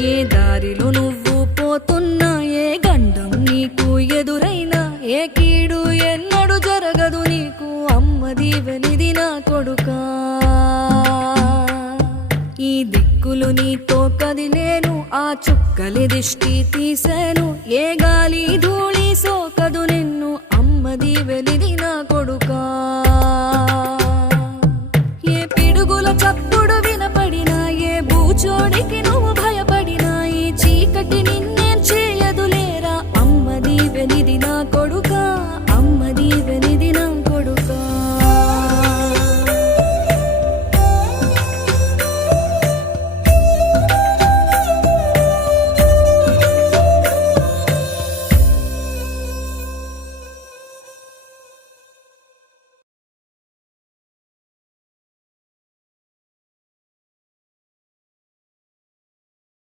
ఏ దారిలో నువ్వు పోతున్నా, ఏ గండం నీకు ఎదురైనా, ఏ కీడు ఎన్నడు జరగదు నీకు, అమ్మ దీవెనిది నా కొడుకా. ఈ దిక్కులు నీతో కదిలేను, ఆ చుక్కలి దిష్టి తీసేను, ఏ గాలి ధూళి సోకదు నిన్ను, అమ్మ దీవెనిది నా కొడుకా.